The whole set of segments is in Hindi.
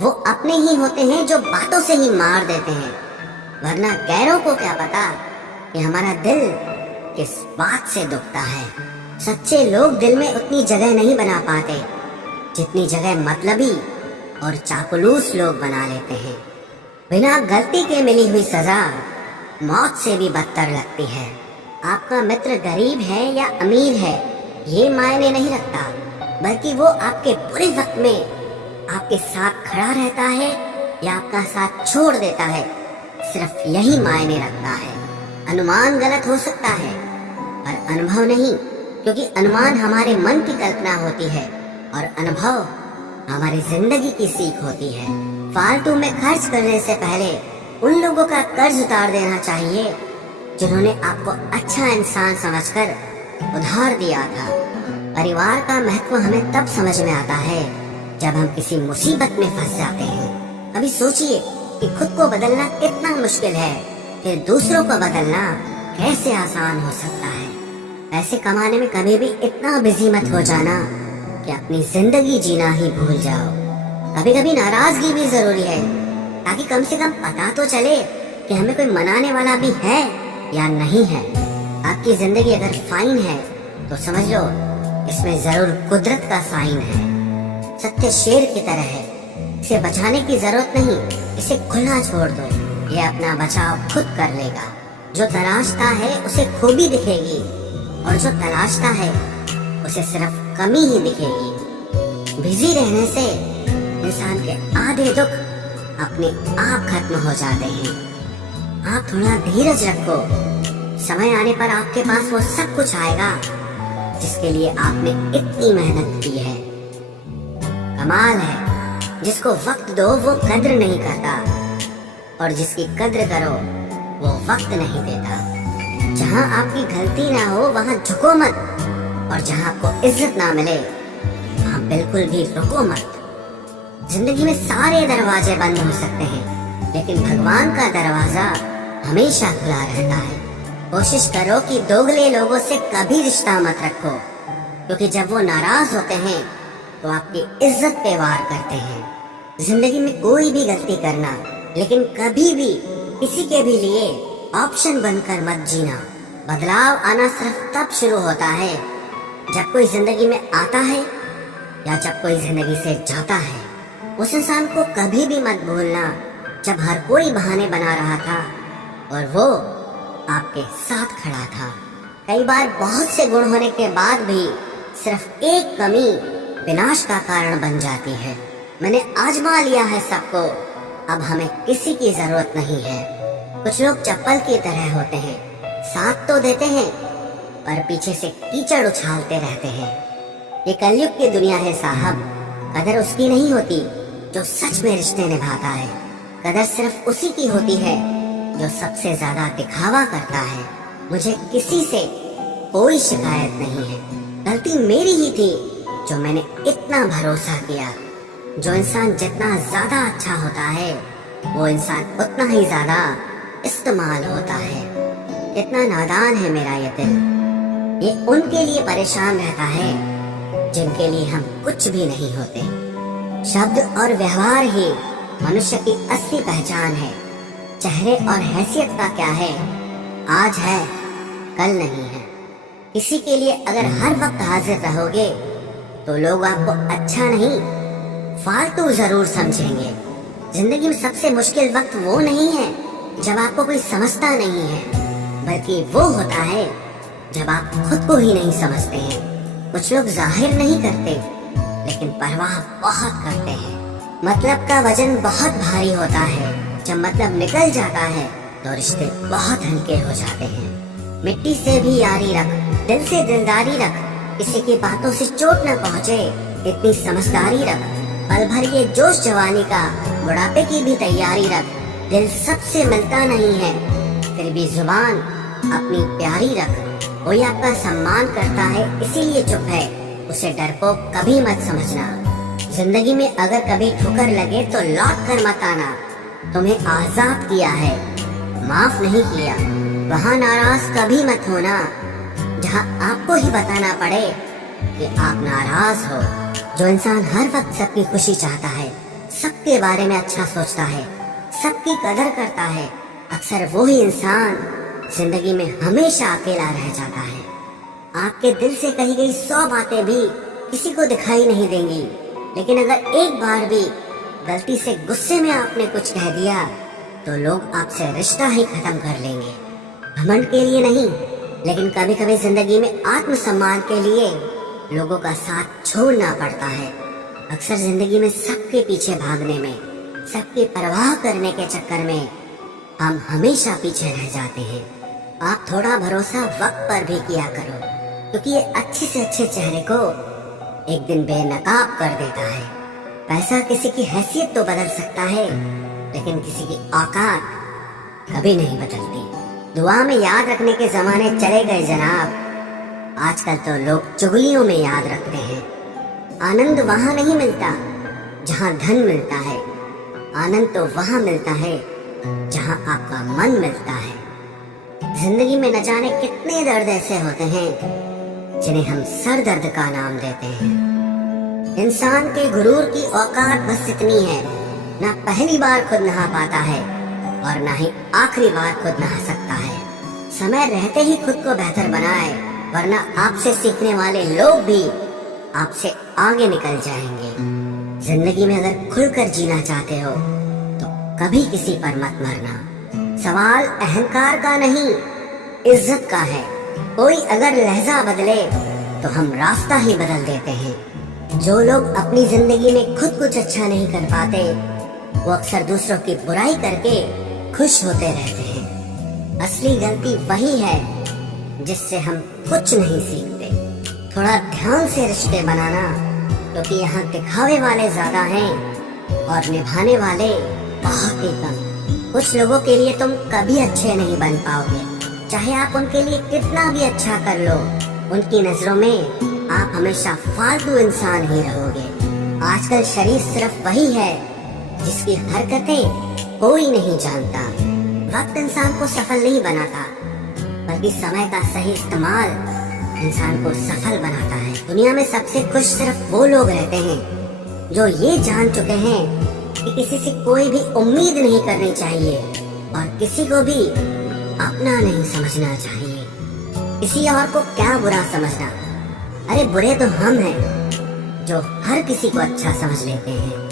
वो अपने ही होते हैं जो बातों से ही मार देते हैं, वरना गैरों को क्या पता कि हमारा दिल किस बात से दुखता है। सच्चे लोग दिल में उतनी जगह नहीं बना पाते जितनी जगह मतलबी और चापलूस लोग बना लेते हैं। बिना गलती के मिली हुई सजा मौत से भी बदतर लगती है। आपका मित्र गरीब है या अमीर है ये मायने नहीं रखता, बल्कि वो आपके बुरे वक्त में आपके साथ खड़ा रहता है या आपका साथ छोड़ देता है, सिर्फ यही मायने रखता है। अनुमान गलत हो सकता है पर अनुभव नहीं, क्योंकि अनुमान हमारे मन की कल्पना होती है और अनुभव हमारी जिंदगी की सीख होती है। फालतू में खर्च करने से पहले उन लोगों का कर्ज उतार देना चाहिए जिन्होंने आपको अच्छा इंसान समझकर उधार दिया था। परिवार का महत्व हमें तब समझ में आता है जब हम किसी मुसीबत में फंस जाते हैं। अभी सोचिए कि खुद को बदलना कितना मुश्किल है, फिर दूसरों को बदलना कैसे आसान हो सकता है। पैसे कमाने में कभी भी इतना बिजी मत हो जाना कि अपनी जिंदगी जीना ही भूल जाओ। कभी कभी नाराजगी भी जरूरी है, ताकि कम से कम पता तो चले कि हमें कोई मनाने वाला भी है या नहीं है। आपकी जिंदगी अगर फाइन है तो समझ लो इसमें जरूर कुदरत का साइन है। सत्य शेर की तरह है, इसे बचाने की जरूरत नहीं, इसे खुला छोड़ दो, ये अपना बचाव खुद कर लेगा। जो तलाशता है उसे खूबी दिखेगी और जो तलाशता है उसे सिर्फ कमी ही दिखेगी। बिजी रहने से इंसान के आधे दुख अपने आप खत्म हो जाते हैं। आप थोड़ा धीरज रखो, समय आने पर आपके पास वो सब कुछ आएगा जिसके लिए आपने इतनी मेहनत की है। कमाल है जिसको वक्त दो वो कद्र नहीं करता, और जिसकी कद्र करो वो वक्त नहीं देता। जहाँ आपकी गलती ना हो वहाँ झुको मत, और जहाँ आपको इज्जत ना मिले वहाँ बिल्कुल भी रुको मत। जिंदगी में सारे दरवाजे बंद हो सकते हैं, लेकिन भगवान का दरवाजा हमेशा खुला रहता है। कोशिश करो कि दोगले लोगों से कभी रिश्ता मत रखो, क्योंकि जब वो नाराज होते हैं तो आपकी इज्जत पे वार करते हैं। जिंदगी में कोई भी गलती करना, लेकिन कभी भी किसी के भी लिए ऑप्शन बनकर मत जीना। बदलाव आना सिर्फ तब शुरू होता है जब कोई जिंदगी में आता है या जब कोई जिंदगी से जाता है। उस इंसान को कभी भी मत भूलना जब हर कोई बहाने बना रहा था और वो आपके साथ खड़ा था। कई बार बहुत से गुण होने के बाद भी सिर्फ एक कमी विनाश का कारण बन जाती है। मैंने आजमा लिया है सबको, अब हमें किसी की जरूरत नहीं है। कुछ लोग चप्पल की तरह होते हैं, साथ तो देते हैं पर पीछे से कीचड़ उछालते रहते हैं। ये कलयुग की दुनिया है साहब, कदर उसकी नहीं होती जो सच में रिश्ते निभाता है। कदर सिर्फ उसी की होती है जो सबसे ज्यादा दिखावा करता है। मुझे किसी से कोई शिकायत नहीं है, गलती मेरी ही थी जो मैंने इतना भरोसा किया। जो इंसान जितना ज्यादा अच्छा होता है वो इंसान उतना ही ज्यादा इस्तेमाल होता है। इतना नादान है मेरा ये दिल, ये उनके लिए परेशान रहता है जिनके लिए हम कुछ भी नहीं होते। शब्द और व्यवहार ही मनुष्य की असली पहचान है। चेहरे और हैसियत का क्या है, आज है कल नहीं है। किसी के लिए अगर हर वक्त हाजिर रहोगे तो लोग आपको अच्छा नहीं फालतू जरूर समझेंगे। जिंदगी में सबसे मुश्किल वक्त वो नहीं है जब आपको कोई समझता नहीं है, बल्कि वो होता है जब आप खुद को ही नहीं समझते हैं। कुछ लोग जाहिर नहीं करते लेकिन परवाह बहुत करते हैं। मतलब का वजन बहुत भारी होता है, जब मतलब निकल जाता है तो रिश्ते बहुत हल्के हो जाते हैं। मिट्टी से भी यारी रख, दिल से दिलदारी रख, किसी की बातों से चोट न पहुँचे इतनी समझदारी रख। पल भर ये जोश जवानी का, बुढ़ापे की भी तैयारी रख। दिल सबसे मिलता नहीं है फिर भी जुबान अपनी प्यारी रख। कोई आपका सम्मान करता है इसीलिए चुप है, उसे डरपोक कभी मत समझना। जिंदगी में अगर कभी ठोकर लगे तो लौट कर मत आना। तुम्हें आजाद किया है, माफ नहीं किया। वहाँ नाराज कभी मत होना जहाँ आपको ही बताना पड़े कि आप नाराज हो। जो इंसान हर वक्त सबकी खुशी चाहता है, सबके बारे में अच्छा सोचता है, सबकी कदर करता है, अक्सर वही इंसान जिंदगी में हमेशा अकेला रह जाता है। आपके दिल से कही गई 100 बातें भी किसी को दिखाई नहीं देंगी, लेकिन अगर एक बार भी गलती से गुस्से में आपने कुछ कह दिया तो लोग आपसे रिश्ता ही खत्म कर लेंगे। घमंड के लिए नहीं, लेकिन कभी कभी जिंदगी में आत्मसम्मान के लिए लोगों का साथ छोड़ना पड़ता है। अक्सर जिंदगी में सबके पीछे भागने में, सबकी परवाह करने के चक्कर में हम हमेशा पीछे रह जाते हैं। आप थोड़ा भरोसा वक्त पर भी किया करो, क्योंकि ये अच्छे से अच्छे चेहरे को एक दिन बेनकाब कर देता है। पैसा किसी की हैसियत तो बदल सकता है, लेकिन किसी की औकात कभी नहीं बदलती। दुआ में याद रखने के जमाने चले गए जनाब। आजकल तो लोग चुगलियों में याद रखते हैं। आनंद वहां नहीं मिलता जहां धन मिलता है, आनंद तो वहां मिलता है जहां आपका मन मिलता है। जिंदगी में न जाने कितने दर्द ऐसे होते हैं जिन्हें हम सर दर्द का नाम देते हैं। इंसान के गुरूर की औकात बस इतनी है, ना पहली बार खुद नहा पाता है और ना ही आखिरी बार खुद नहा सकता है। समय रहते ही खुद को बेहतर बनाए, वरना आपसे सीखने वाले लोग भी आपसे आगे निकल जाएंगे। जिंदगी में अगर खुलकर जीना चाहते हो तो कभी किसी पर मत मरना। सवाल अहंकार का नहीं, इज्जत का है। कोई अगर लहजा बदले तो हम रास्ता ही बदल देते हैं। जो लोग अपनी जिंदगी में खुद कुछ अच्छा नहीं कर पाते, वो अक्सर दूसरों की बुराई करके खुश होते रहते हैं। असली गलती वही है जिससे हम कुछ नहीं सीखते। थोड़ा ध्यान से रिश्ते बनाना, क्योंकि यहाँ दिखावे वाले ज्यादा हैं और निभाने वाले बहुत ही कम। कुछ लोगों के लिए तुम कभी अच्छे नहीं बन पाओगे, चाहे आप उनके लिए कितना भी अच्छा कर लो। उनकी नजरों में आप हमेशा फालतू इंसान ही रहोगे। आजकल शरीफ सिर्फ वही है जिसकी हरकतें कोई नहीं जानता। वक्त इंसान को सफल नहीं बनाता, बल्कि समय का सही इस्तेमाल इंसान को सफल बनाता है। दुनिया में सबसे खुश सिर्फ वो लोग रहते हैं जो ये जान चुके हैं कि किसी से कोई भी उम्मीद नहीं करनी चाहिए और किसी को भी अपना नहीं समझना चाहिए। किसी और को क्या बुरा समझना, अरे बुरे तो हम हैं जो हर किसी को अच्छा समझ लेते हैं।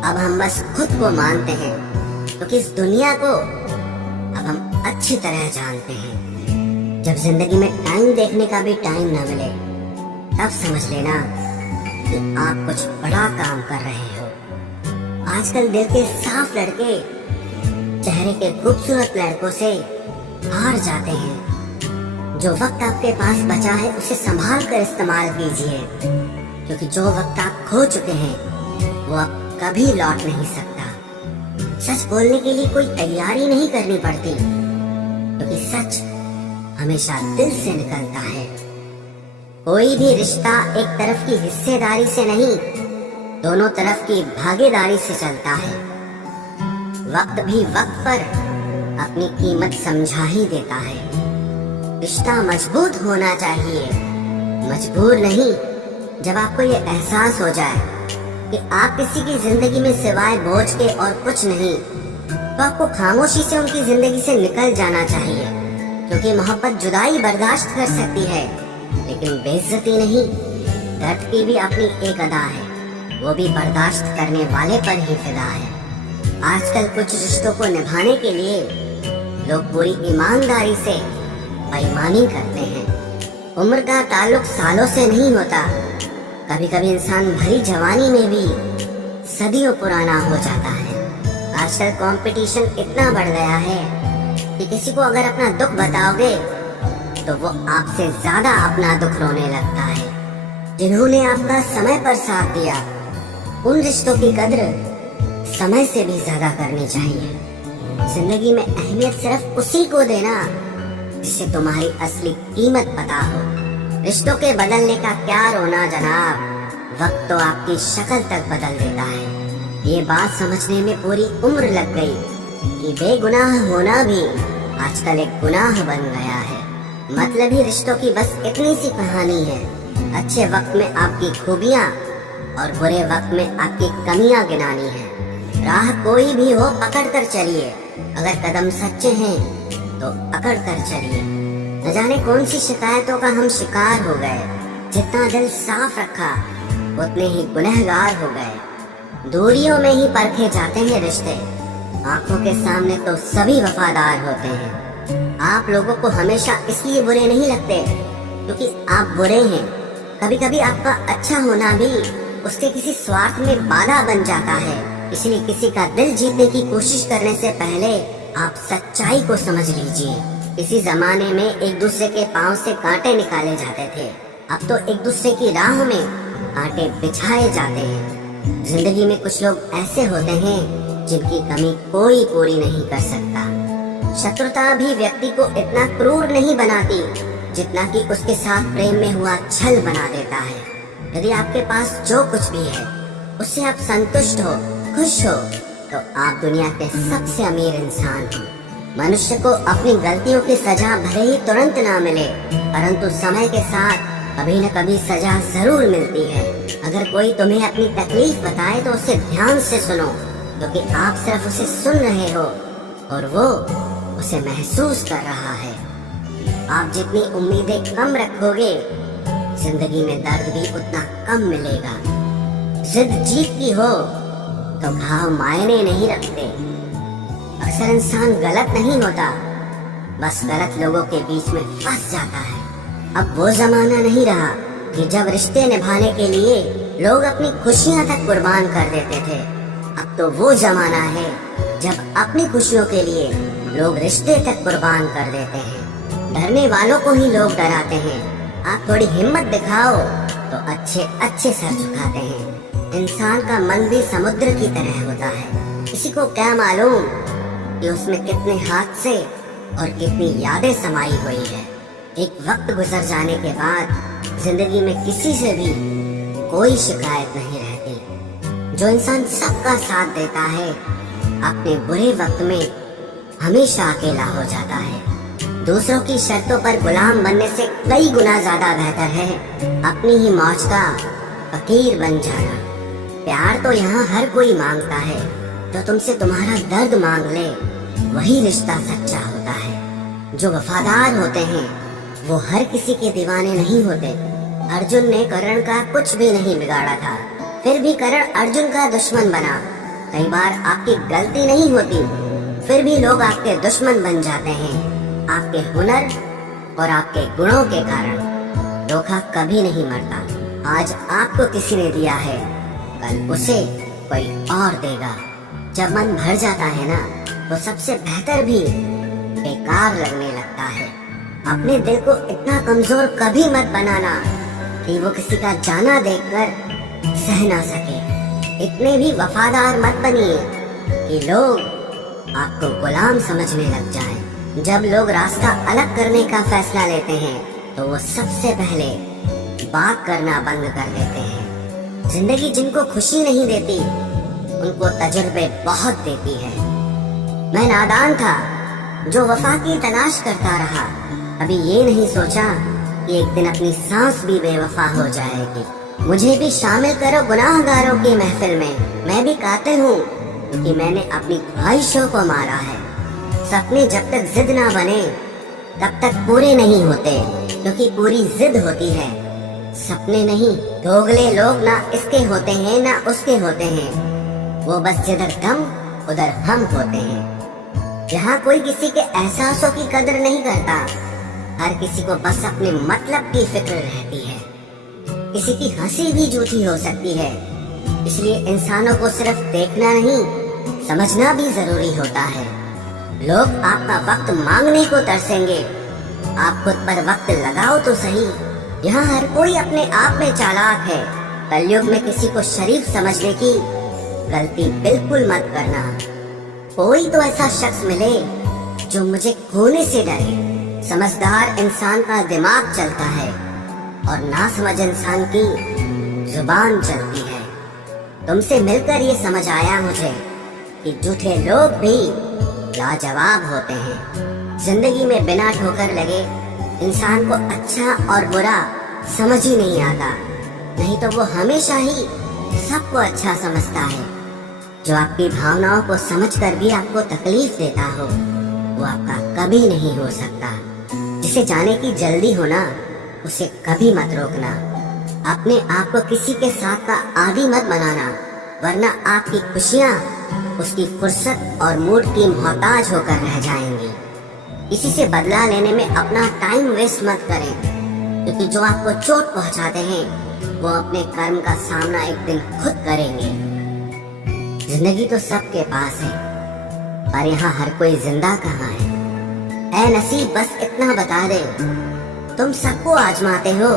अब हम बस खुद को मानते हैं, क्योंकि इस दुनिया को अब हम अच्छी तरह जानते हैं। जब जिंदगी में टाइम देखने का भी टाइम ना मिले, तब समझ लेना कि आप कुछ बड़ा काम कर रहे हो। आजकल दिल के साफ लड़के चेहरे के खूबसूरत लड़कों से हार जाते हैं। जो वक्त आपके पास बचा है उसे संभाल कर इस्तेमाल कीजिए, क्योंकि जो वक्त आप खो चुके हैं वो अब कभी लौट नहीं सकता। सच बोलने के लिए कोई तैयारी नहीं करनी पड़ती, क्योंकि सच हमेशा दिल से निकलता है। कोई भी रिश्ता एक तरफ की हिस्सेदारी से नहीं, दोनों तरफ की भागीदारी से चलता है। वक्त भी वक्त पर अपनी कीमत समझा ही देता है। रिश्ता मजबूत होना चाहिए, मजबूर नहीं। जब आपको ये एहसास हो जाए कि आप किसी की जिंदगी में सिवाय बोझ के और कुछ नहीं, तो आपको खामोशी से उनकी जिंदगी से निकल जाना चाहिए। क्योंकि मोहब्बत जुदाई बर्दाश्त कर सकती है, लेकिन बेइज्जती नहीं। दर्द की भी अपनी एक अदा है, वो भी बर्दाश्त करने वाले पर ही फिदा है। आजकल कुछ रिश्तों को निभाने के लिए लोग पूरी ईमानदारी से बेईमानी करते हैं। उम्र का ताल्लुक सालों से नहीं होता। कभी कभी इंसान भरी जवानी में भी सदियों पुराना हो जाता है। आजकल कंपटीशन इतना बढ़ गया है कि किसी को अगर अपना दुख बताओगे तो वो आपसे ज्यादा अपना दुख रोने लगता है। जिन्होंने आपका समय पर साथ दिया, उन रिश्तों की कद्र समय से भी ज्यादा करनी चाहिए। जिंदगी में अहमियत सिर्फ उसी को देना जिसे तुम्हारी असली कीमत पता हो। रिश्तों के बदलने का क्या रोना जनाब, वक्त तो आपकी शक्ल तक बदल देता है। ये बात समझने में पूरी उम्र लग गई कि बेगुनाह होना भी आजकल एक गुनाह बन गया है। मतलबी रिश्तों की बस इतनी सी कहानी है। अच्छे वक्त में आपकी खूबियाँ और बुरे वक्त में आपकी कमियाँ गिनानी है। राह कोई भी हो पकड़ कर चलिए, अगर कदम सच्चे हैं तो अकड़ कर चलिए। न जाने कौन सी शिकायतों का हम शिकार हो गए, जितना दिल साफ रखा उतने ही गुनहगार हो गए। दूरियों में ही परखे जाते हैं रिश्ते, आंखों के सामने तो सभी वफादार होते हैं। आप लोगों को हमेशा इसलिए बुरे नहीं लगते क्योंकि आप बुरे हैं। कभी कभी आपका अच्छा होना भी उसके किसी स्वार्थ में बाधा बन जाता है। इसलिए किसी का दिल जीतने की कोशिश करने से पहले आप सच्चाई को समझ लीजिए। इसी जमाने में एक दूसरे के पांव से कांटे निकाले जाते थे, अब तो एक दूसरे की राह में कांटे बिछाए जाते हैं। जिंदगी में कुछ लोग ऐसे होते हैं जिनकी कमी कोई पूरी नहीं कर सकता। शत्रुता भी व्यक्ति को इतना क्रूर नहीं बनाती जितना कि उसके साथ प्रेम में हुआ छल बना देता है। यदि आपके पास जो कुछ भी है उससे आप संतुष्ट हो, खुश हो, तो आप दुनिया के सबसे अमीर इंसान हो। मनुष्य को अपनी गलतियों की सजा भले ही तुरंत ना मिले, परंतु समय के साथ कभी न कभी सजा जरूर मिलती है। अगर कोई तुम्हें अपनी तकलीफ बताए तो उसे ध्यान से सुनो, क्योंकि आप सिर्फ उसे सुन रहे हो और वो उसे महसूस कर रहा है। आप जितनी उम्मीदें कम रखोगे, जिंदगी में दर्द भी उतना कम मिलेगा। जिद जीत की हो तो घाव मायने नहीं रखते। अक्सर इंसान गलत नहीं होता, बस गलत लोगों के बीच में फंस जाता है। अब वो जमाना नहीं रहा कि जब रिश्ते निभाने के लिए लोग अपनी खुशियां तक कुर्बान कर देते थे। अब तो वो जमाना है जब अपनी खुशियों के लिए लोग रिश्ते तक कुर्बान कर देते हैं। डरने वालों को ही लोग डराते हैं। आप थोड़ी हिम्मत दिखाओ तो अच्छे अच्छे सर झुकाते हैं। इंसान का मन भी समुद्र की तरह होता है। किसी को क्या मालूम कि उसमें कितने हादसे और कितनी यादें समाई हुई है। एक वक्त गुजर जाने के बाद जिंदगी में किसी से भी कोई शिकायत नहीं रहती। जो इंसान सबका साथ देता है, अपने बुरे वक्त में हमेशा अकेला हो जाता है। दूसरों की शर्तों पर गुलाम बनने से कई गुना ज्यादा बेहतर है अपनी ही मौज का फकीर बन जाना। प्यार तो यहाँ हर कोई मांगता है, जो तुमसे तुम्हारा दर्द मांग ले वही रिश्ता सच्चा होता है। जो वफादार होते हैं वो हर किसी के दीवाने नहीं होते। अर्जुन ने कर्ण का कुछ भी नहीं बिगाड़ा था, फिर भी कर्ण अर्जुन का दुश्मन बना। कई बार आपकी गलती नहीं होती, फिर भी लोग आपके दुश्मन बन जाते हैं, आपके हुनर और आपके गुणों के कारण। धोखा कभी नहीं मरता। आज आपको किसी ने दिया है, कल उसे कोई और देगा। जब मन भर जाता है ना, तो सबसे बेहतर भी बेकार लगने लगता है। अपने दिल को इतना कमजोर कभी मत बनाना कि वो किसी का जाना देखकर सह ना सके। इतने भी वफादार मत बनिए कि लोग आपको गुलाम समझने लग जाएं। जब लोग रास्ता अलग करने का फैसला लेते हैं तो वो सबसे पहले बात करना बंद कर देते हैं। जिंदगी जिनको खुशी नहीं देती उनको तजुर्बे बहुत देती है। मैं नादान था जो वफा की तलाश करता रहा, अभी ये नहीं सोचा कि एक दिन अपनी सांस भी बेवफा हो जाएगी। मुझे भी शामिल करो गुनाहगारों की महफिल में। मैं भी कातिल हूँ क्योंकि मैंने अपनी ख्वाहिशों को मारा है। सपने जब तक जिद ना बने तब तक पूरे नहीं होते, क्योंकि पूरी जिद होती है, सपने नहीं। दोगले लोग ना इसके होते हैं ना उसके होते हैं, वो बस जिधर दम उधर हम होते हैं। यहाँ कोई किसी के एहसासों की कदर नहीं करता, हर किसी को बस अपने मतलब की फिक्र रहती है। किसी की हंसी भी झूठी हो सकती है, इसलिए इंसानों को सिर्फ देखना नहीं समझना भी जरूरी होता है। लोग आपका वक्त मांगने को तरसेंगे, आप खुद पर वक्त लगाओ तो सही। यहाँ हर कोई अपने आप में चालाक है। कलयुग में किसी को शरीफ समझने की गलती बिल्कुल मत करना। कोई तो ऐसा शख्स मिले जो मुझे खोने से डरे। समझदार इंसान का दिमाग चलता है और नासमझ इंसान की जुबान चलती है। तुमसे मिलकर ये समझ आया मुझे कि झूठे लोग भी लाजवाब होते हैं। जिंदगी में बिना ठोकर लगे इंसान को अच्छा और बुरा समझ ही नहीं आता, नहीं तो वो हमेशा ही सबको अच्छा समझता है। जो आपकी भावनाओं को समझकर भी आपको तकलीफ देता हो, वो आपका कभी नहीं हो सकता। जिसे जाने की जल्दी हो ना, उसे कभी मत रोकना। अपने आप को किसी के साथ का आदी मत बनाना, वरना आपकी खुशियाँ उसकी फुर्सत और मूड की मोहताज होकर रह जाएंगी। किसी से बदला लेने में अपना टाइम वेस्ट मत करें, क्योंकि जो आपको चोट पहुंचाते हैं वो अपने कर्म का सामना एक दिन खुद करेंगे। जिंदगी तो सबके पास है, पर यहाँ हर कोई जिंदा कहाँ है। ऐ नसीब बस इतना बता दे, तुम सबको आजमाते हो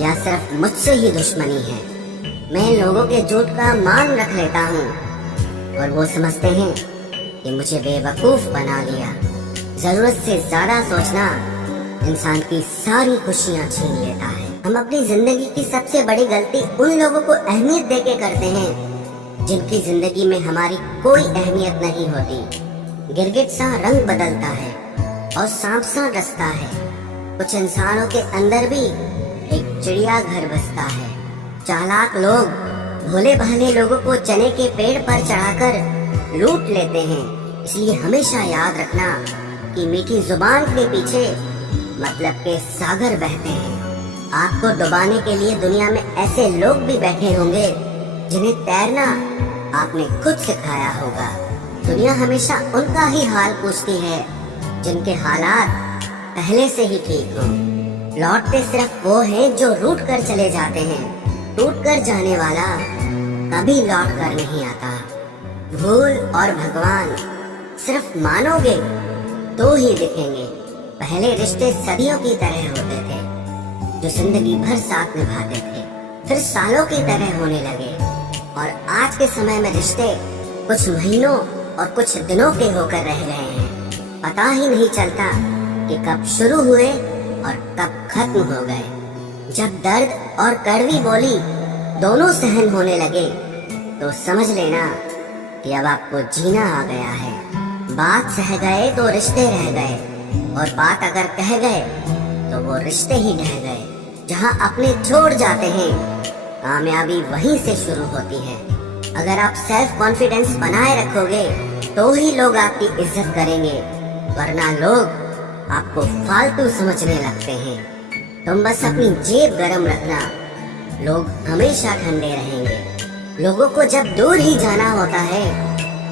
या सिर्फ मुझसे ही दुश्मनी है। मैं लोगों के झूठ का मान रख लेता हूँ और वो समझते हैं कि मुझे बेवकूफ बना लिया। जरूरत से ज्यादा सोचना इंसान की सारी खुशियाँ छीन लेता है। हम अपनी जिंदगी की सबसे बड़ी गलती उन लोगों को अहमियत देके करते हैं जिनकी जिंदगी में हमारी कोई अहमियत नहीं होती। गिरगिट सा रंग बदलता है और सांप सा डसता है। कुछ इंसानों के अंदर भी एक चिड़िया घर बसता है। चालाक लोग भोले भाले लोगों को चने के पेड़ पर चढ़ाकर लूट लेते हैं। इसलिए हमेशा याद रखना कि मीठी जुबान के पीछे मतलब के सागर बहते हैं। आपको डुबाने के लिए दुनिया में ऐसे लोग भी बैठे होंगे जिन्हें तैरना आपने खुद सिखाया होगा। दुनिया हमेशा उनका ही हाल पूछती है जिनके हालात पहले से ही ठीक हो। लौटते सिर्फ वो हैं जो रूठ कर चले जाते हैं। टूट कर जाने वाला कभी लौट कर नहीं आता। भूल और भगवान सिर्फ मानोगे तो ही दिखेंगे। पहले रिश्ते सदियों की तरह होते थे, जो जिंदगी भर साथ निभाते थे, फिर सालों की तरह होने लगे। और आज के समय में रिश्ते कुछ महीनों और कुछ दिनों के होकर रह गए हैं। पता ही नहीं चलता कि कब शुरू हुए और कब खत्म हो गए। जब दर्द और कड़वी बोली दोनों सहन होने लगे तो समझ लेना कि अब आपको जीना आ गया है। बात सह गए तो रिश्ते रह गए, और बात अगर कह गए तो वो रिश्ते ही ढह गए। जहाँ अपने छोड़ जाते हैं, कामयाबी वहीं से शुरू होती है। अगर आप सेल्फ कॉन्फिडेंस बनाए रखोगे तो ही लोग आपकी इज्जत करेंगे, वरना लोग आपको फालतू समझने लगते हैं। तुम बस अपनी जेब गरम रखना, लोग हमेशा ठंडे रहेंगे। लोगों को जब दूर ही जाना होता है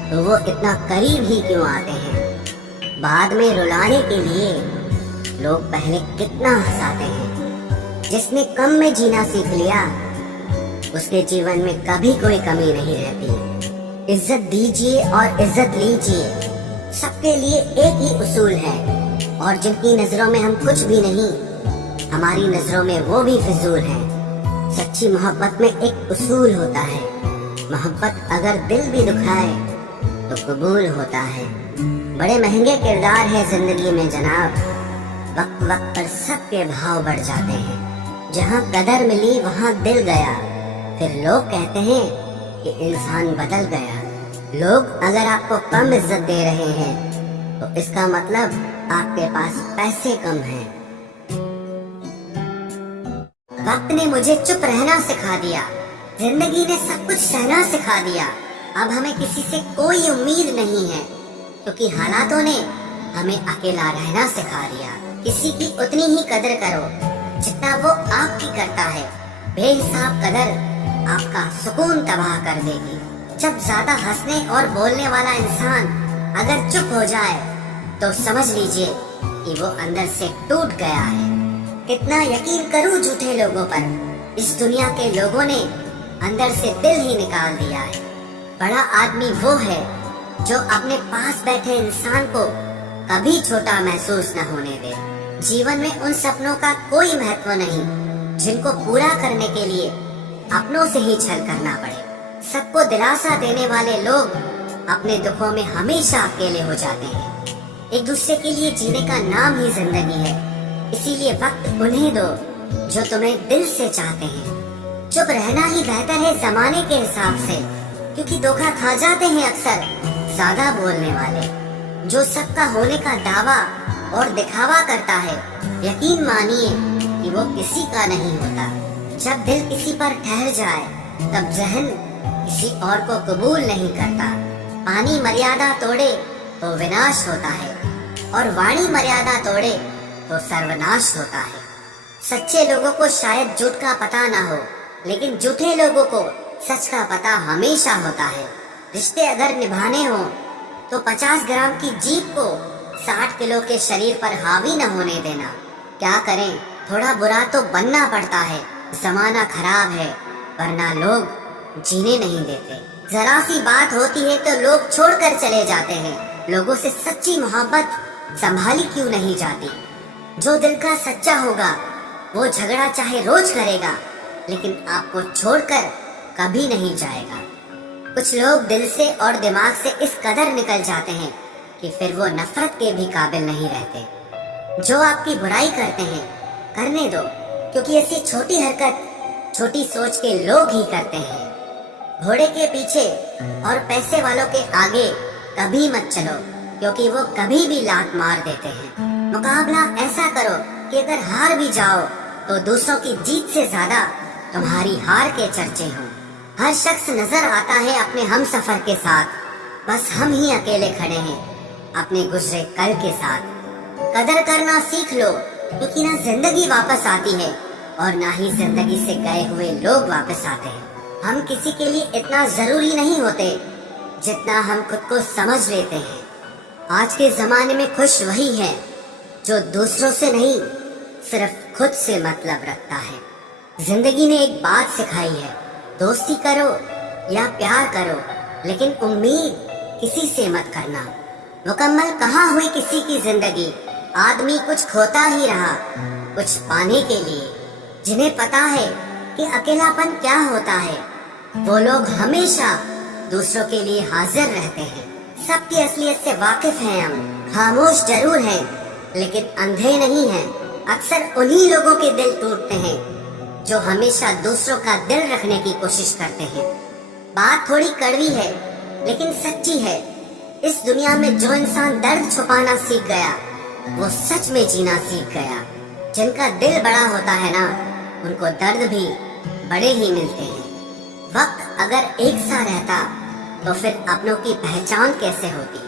तो वो इतना करीब ही क्यों आते हैं। बाद में रुलाने के लिए लोग पहले कितना हंसाते हैं। जिसने कम में जीना सीख लिया उसके जीवन में कभी कोई कमी नहीं रहती। इज्जत दीजिए और इज्जत लीजिए, सबके लिए एक ही उसूल है। और जिनकी नजरों में हम कुछ भी नहीं, हमारी नजरों में वो भी फिजूल है। सच्ची मोहब्बत में एक उसूल होता है, मोहब्बत अगर दिल भी दुखाए तो कबूल होता है। बड़े महंगे किरदार है जिंदगी में जनाब, वक्त वक्त पर सबके भाव बढ़ जाते हैं। जहाँ कदर मिली वहाँ दिल गया, फिर लोग कहते हैं कि इंसान बदल गया। लोग अगर आपको कम इज्जत दे रहे हैं तो इसका मतलब आपके पास पैसे कम हैं। वक्त ने मुझे चुप रहना सिखा दिया, जिंदगी ने सब कुछ सहना सिखा दिया। अब हमें किसी से कोई उम्मीद नहीं है, क्योंकि हालातों ने हमें अकेला रहना सिखा दिया। किसी की उतनी ही कदर करो जितना वो आपकी करता है। बेहिसाब कदर आपका सुकून तबाह कर देगी। जब ज्यादा हंसने और बोलने वाला इंसान अगर चुप हो जाए तो समझ लीजिए कि वो अंदर से टूट गया है। कितना यकीन करूं झूठे लोगों पर, इस दुनिया के लोगों ने अंदर से दिल ही निकाल दिया है। बड़ा आदमी वो है जो अपने पास बैठे इंसान को कभी छोटा महसूस न होने दे। जीवन में उन सपनों का कोई महत्व नहीं जिनको पूरा करने के लिए अपनों से ही छल करना पड़े। सबको दिलासा देने वाले लोग अपने दुखों में हमेशा अकेले हो जाते हैं। एक दूसरे के लिए जीने का नाम ही जिंदगी है, इसीलिए वक्त उन्हें दो जो तुम्हें दिल से चाहते हैं। चुप रहना ही बेहतर है जमाने के हिसाब से, क्योंकि धोखा खा जाते हैं अक्सर ज्यादा बोलने वाले। जो सबका होने का दावा और दिखावा करता है, यकीन मानिए कि वो किसी का नहीं होता। जब दिल किसी पर ठहर जाए तब जहन किसी और को कबूल नहीं करता। पानी मर्यादा तोड़े तो विनाश होता है और वाणी मर्यादा तोड़े तो सर्वनाश होता है। सच्चे लोगों को शायद झूठ का पता ना हो, लेकिन झूठे लोगों को सच का पता हमेशा होता है। रिश्ते अगर निभाने हो तो 50 ग्राम की जीभ को 60 किलो के शरीर पर हावी न होने देना। क्या करें, थोड़ा बुरा तो बनना पड़ता है। जमाना खराब है, वरना लोग जीने नहीं देते। जरा सी बात होती है तो लोग छोड़कर चले जाते हैं। लोगों से सच्ची मोहब्बत संभाली क्यों नहीं जाती? जो दिल का सच्चा होगा वो झगड़ा चाहे रोज करेगा, लेकिन आपको छोड़कर कभी नहीं जाएगा। कुछ लोग दिल से और दिमाग से इस कदर निकल जाते हैं कि फिर वो नफरत के भी काबिल नहीं रहते। जो आपकी बुराई करते हैं करने दो, क्योंकि ऐसी छोटी हरकत छोटी सोच के लोग ही करते हैं। घोड़े के पीछे और पैसे वालों के आगे कभी मत चलो, क्योंकि वो कभी भी लात मार देते हैं। मुकाबला ऐसा करो कि अगर हार भी जाओ तो दूसरों की जीत से ज्यादा तुम्हारी हार के चर्चे हों। हर शख्स नजर आता है अपने हम सफर के साथ, बस हम ही अकेले खड़े हैं अपने गुजरे कल के साथ। कदर करना सीख लो, क्योंकि ना जिंदगी वापस आती है और ना ही जिंदगी से गए हुए लोग वापस आते हैं। हम किसी के लिए इतना जरूरी नहीं होते जितना हम खुद को समझ लेते हैं। आज के जमाने में खुश वही है जो दूसरों से नहीं, सिर्फ खुद से मतलब रखता है। जिंदगी ने एक बात सिखाई है, दोस्ती करो या प्यार करो, लेकिन उम्मीद किसी से मत करना। मुकम्मल कहाँ हुई किसी की जिंदगी, आदमी कुछ खोता ही रहा कुछ पाने के लिए। जिन्हें पता है कि अकेलापन क्या होता है, वो लोग हमेशा दूसरों के लिए हाजिर रहते हैं। सबकी असलियत से वाकिफ हैं हम, खामोश जरूर हैं लेकिन अंधे नहीं हैं। अक्सर उन्हीं लोगों के दिल टूटते हैं जो हमेशा दूसरों का दिल रखने की कोशिश करते हैं। बात थोड़ी कड़वी है लेकिन सच्ची है। इस दुनिया में जो इंसान दर्द छुपाना सीख गया वो सच में जीना सीख गया। जिनका दिल बड़ा होता है ना, उनको दर्द भी बड़े ही मिलते हैं। वक्त अगर एक सा रहता तो फिर अपनों की पहचान कैसे होती?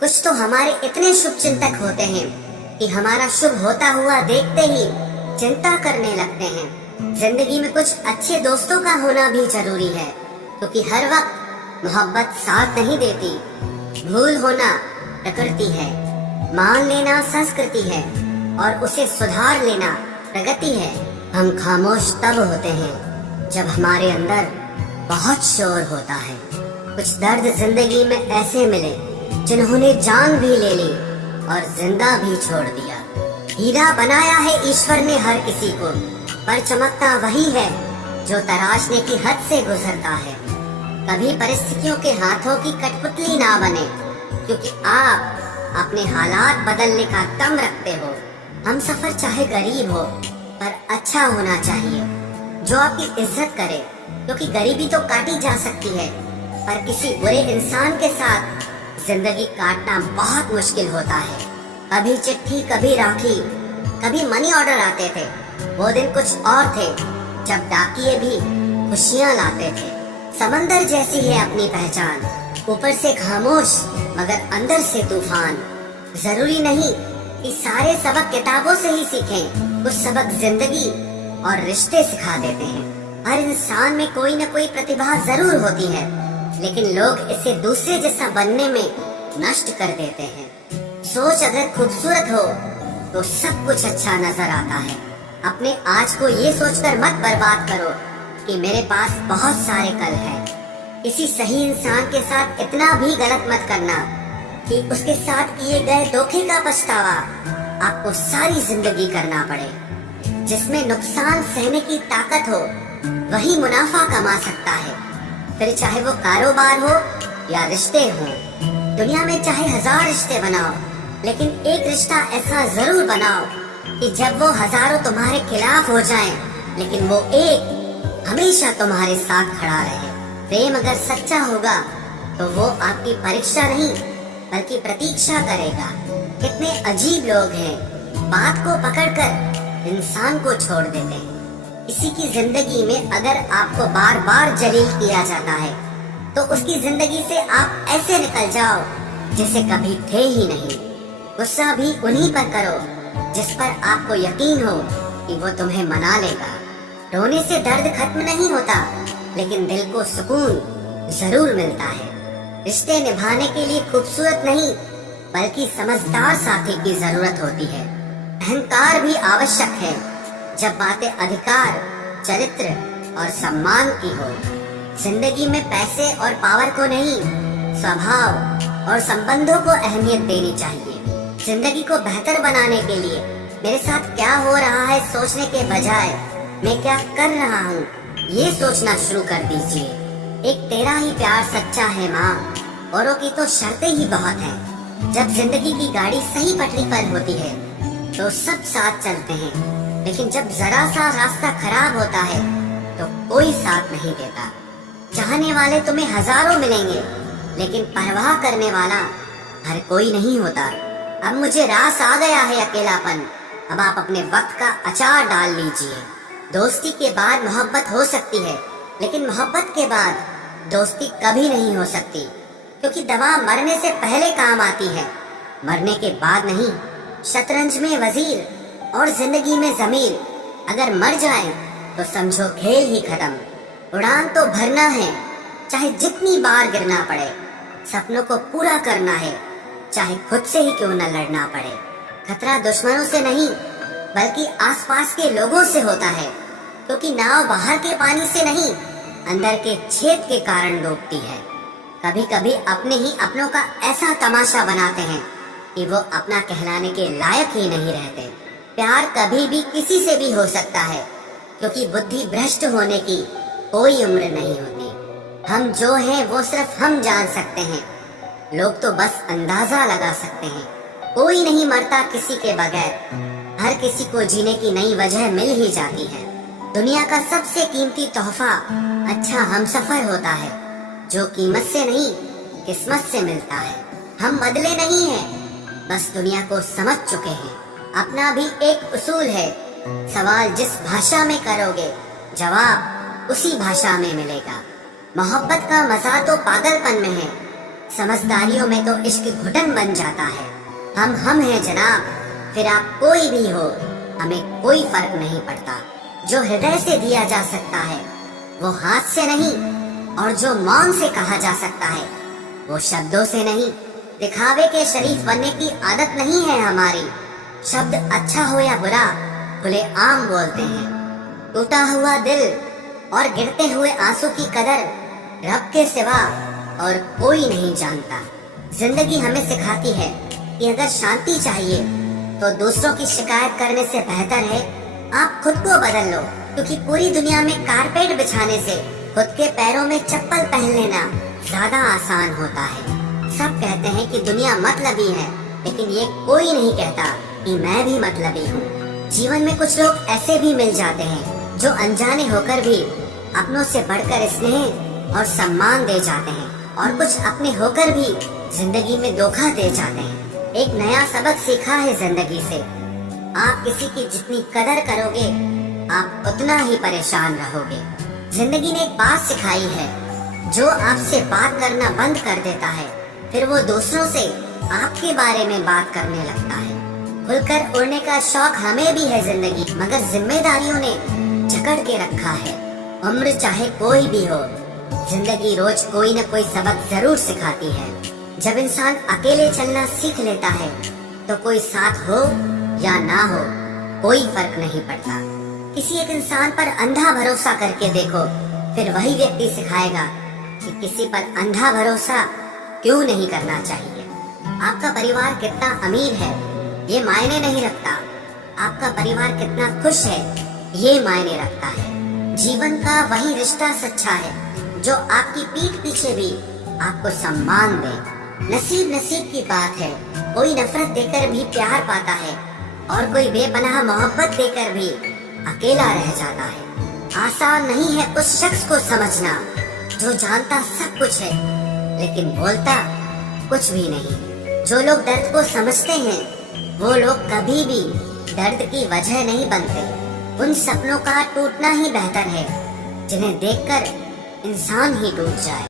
कुछ तो हमारे इतने शुभ चिंतक होते हैं कि हमारा शुभ होता हुआ देखते ही चिंता करने लगते हैं। जिंदगी में कुछ अच्छे दोस्तों का होना भी जरूरी है, क्योंकि हर वक्त मोहब्बत साथ नहीं देती। भूल होना प्रकृति है, मान लेना संस्कृति है और उसे सुधार लेना प्रगति है। हम खामोश तब होते हैं जब हमारे अंदर बहुत शोर होता है। कुछ दर्द जिंदगी में ऐसे मिले जिन्होंने जान भी ले ली और जिंदा भी छोड़ दिया। हीरा बनाया है ईश्वर ने हर किसी को, पर चमकता वही है जो तराशने की हद से गुजरता है। कभी परिस्थितियों के हाथों की कठपुतली ना बने, क्योंकि आप अपने हालात बदलने का दम रखते हो। हम सफर चाहे गरीब हो पर अच्छा होना चाहिए, जो आपकी इज्जत करे, क्योंकि गरीबी तो काटी जा सकती है पर किसी बुरे इंसान के साथ जिंदगी काटना बहुत मुश्किल होता है। कभी चिट्ठी, कभी राखी, कभी मनी ऑर्डर आते थे। वो दिन कुछ और थे जब डाकिये भी खुशियाँ लाते थे। समंदर जैसी है अपनी पहचान, ऊपर से खामोश मगर अंदर से तूफान। जरूरी नहीं कि सारे सबक किताबों से ही सीखें, कुछ सबक जिंदगी और रिश्ते सिखा देते हैं। हर इंसान में कोई न कोई प्रतिभा जरूर होती है, लेकिन लोग इसे दूसरे जैसा बनने में नष्ट कर देते हैं। सोच अगर खूबसूरत हो तो सब कुछ अच्छा नजर आता है। अपने आज को ये सोचकर मत बर्बाद करो कि मेरे पास बहुत सारे कल हैं। किसी सही इंसान के साथ इतना भी गलत मत करना कि उसके साथ किए गए धोखे का पछतावा आपको सारी जिंदगी करना पड़े। जिसमें नुकसान सहने की ताकत हो वही मुनाफा कमा सकता है, फिर चाहे वो कारोबार हो या रिश्ते हो। दुनिया में चाहे 1000 रिश्ते बनाओ, लेकिन एक रिश्ता ऐसा जरूर बनाओ कि जब वो हजारों तुम्हारे खिलाफ हो जाएं, लेकिन वो एक हमेशा तुम्हारे साथ खड़ा रहे। प्रेम अगर सच्चा होगा तो वो आपकी परीक्षा नहीं बल्कि प्रतीक्षा करेगा। कितने अजीब लोग हैं, बात को पकड़कर इंसान को छोड़ देते हैं। किसी की जिंदगी में अगर आपको बार बार जलील किया जाता है तो उसकी जिंदगी से आप ऐसे निकल जाओ जैसे कभी थे ही नहीं। गुस्सा भी उन्हीं पर करो जिस पर आपको यकीन हो कि वो तुम्हें मना लेगा। रोने से दर्द खत्म नहीं होता, लेकिन दिल को सुकून जरूर मिलता है। रिश्ते निभाने के लिए खूबसूरत नहीं बल्कि समझदार साथी की जरूरत होती है। अहंकार भी आवश्यक है जब बातें अधिकार, चरित्र और सम्मान की हो। जिंदगी में पैसे और पावर को नहीं, स्वभाव और संबंधों को अहमियत देनी चाहिए। जिंदगी को बेहतर बनाने के लिए मेरे साथ क्या हो रहा है सोचने के बजाय मैं क्या कर रहा हूँ ये सोचना शुरू कर दीजिए। एक तेरा ही प्यार सच्चा है माँ, औरों की तो शर्तें ही बहुत हैं। जब जिंदगी की गाड़ी सही पटरी पर होती है तो सब साथ चलते हैं, लेकिन जब जरा सा रास्ता खराब होता है तो कोई साथ नहीं देता। चाहने वाले तुम्हें हजारों मिलेंगे, लेकिन परवाह करने वाला हर कोई नहीं होता। अब मुझे रास आ गया है अकेलापन, अब आप अपने वक्त का अचार डाल लीजिए। दोस्ती के बाद मोहब्बत हो सकती है, लेकिन मोहब्बत के बाद दोस्ती कभी नहीं हो सकती, क्योंकि दवा मरने से पहले काम आती है, मरने के बाद नहीं। शतरंज में वजीर और जिंदगी में जमीर अगर मर जाए तो समझो खेल ही खत्म। उड़ान तो भरना है, चाहे जितनी बार गिरना पड़े। सपनों को पूरा करना है, चाहे खुद से ही क्यों न लड़ना पड़े। खतरा दुश्मनों से नहीं बल्कि आसपास के लोगों से होता है, क्योंकि नाव बाहर के पानी से नहीं अंदर के छेद के कारण डूबती है। कभी कभी अपने ही अपनों का ऐसा तमाशा बनाते हैं कि वो अपना कहलाने के लायक ही नहीं रहते। प्यार कभी भी किसी से भी हो सकता है, क्योंकि बुद्धि भ्रष्ट होने की कोई उम्र नहीं होती। हम जो हैं वो सिर्फ हम जान सकते हैं, लोग तो बस अंदाजा लगा सकते हैं। कोई नहीं मरता किसी के बगैर, हर किसी को जीने की नई वजह मिल ही जाती है। दुनिया का सबसे कीमती तोहफा अच्छा हमसफर होता है, जो कीमत से नहीं किस्मत से मिलता है। हम बदले नहीं हैं, बस दुनिया को समझ चुके हैं। अपना भी एक उसूल है, सवाल जिस भाषा में करोगे जवाब उसी भाषा में मिलेगा। मोहब्बत का मजा तो पागलपन में है, समझदारियों में तो इश्क घुटन बन जाता है। हम हैं जनाब, फिर आप कोई भी हो, हमें कोई फर्क नहीं पड़ता। जो हृदय से दिया जा सकता है वो हाथ से नहीं, और जो मौन से कहा जा सकता है वो शब्दों से नहीं। दिखावे के शरीफ बनने की आदत नहीं है हमारी। शब्द अच्छा हो या बुरा खुले आम बोलते हैं। टूटा हुआ दिल और गिरते हुए आंसू की कदर रब के सिवा और कोई नहीं जानता। जिंदगी हमें सिखाती है कि अगर शांति चाहिए तो दूसरों की शिकायत करने से बेहतर है आप खुद को बदल लो, क्योंकि पूरी दुनिया में कारपेट बिछाने से खुद के पैरों में चप्पल पहन लेना ज्यादा आसान होता है। सब कहते हैं कि दुनिया मतलबी है, लेकिन ये कोई नहीं कहता कि मैं भी मतलबी हूँ। जीवन में कुछ लोग ऐसे भी मिल जाते हैं जो अनजाने होकर भी अपनों से बढ़कर स्नेह और सम्मान दे जाते हैं, और कुछ अपने होकर भी जिंदगी में धोखा दे जाते हैं। एक नया सबक सीखा है जिंदगी से, आप किसी की जितनी कदर करोगे आप उतना ही परेशान रहोगे। जिंदगी ने एक बात सिखाई है, जो आपसे बात करना बंद कर देता है फिर वो दूसरों से आपके बारे में बात करने लगता है। खुलकर उड़ने का शौक हमें भी है जिंदगी, मगर जिम्मेदारियों ने जकड़ के रखा है। उम्र चाहे कोई भी हो, जिंदगी रोज कोई न कोई सबक जरूर सिखाती है। जब इंसान अकेले चलना सीख लेता है तो कोई साथ हो या ना हो कोई फर्क नहीं पड़ता। किसी एक इंसान पर अंधा भरोसा करके देखो, फिर वही व्यक्ति सिखाएगा कि किसी पर अंधा भरोसा क्यों नहीं करना चाहिए। आपका परिवार कितना अमीर है ये मायने नहीं रखता, आपका परिवार कितना खुश है ये मायने रखता है। जीवन का वही रिश्ता सच्चा है जो आपकी पीठ पीछे भी आपको सम्मान दे। नसीब की बात है, कोई नफरत देकर भी प्यार पाता है और कोई बेपनाह मोहब्बत देकर भी अकेला रह जाता है। आसान नहीं है उस शख्स को समझना जो जानता सब कुछ है लेकिन बोलता कुछ भी नहीं। जो लोग दर्द को समझते हैं वो लोग कभी भी दर्द की वजह नहीं बनते। उन सपनों का टूटना ही बेहतर है जिन्हें देखकर इंसान ही टूट जाए।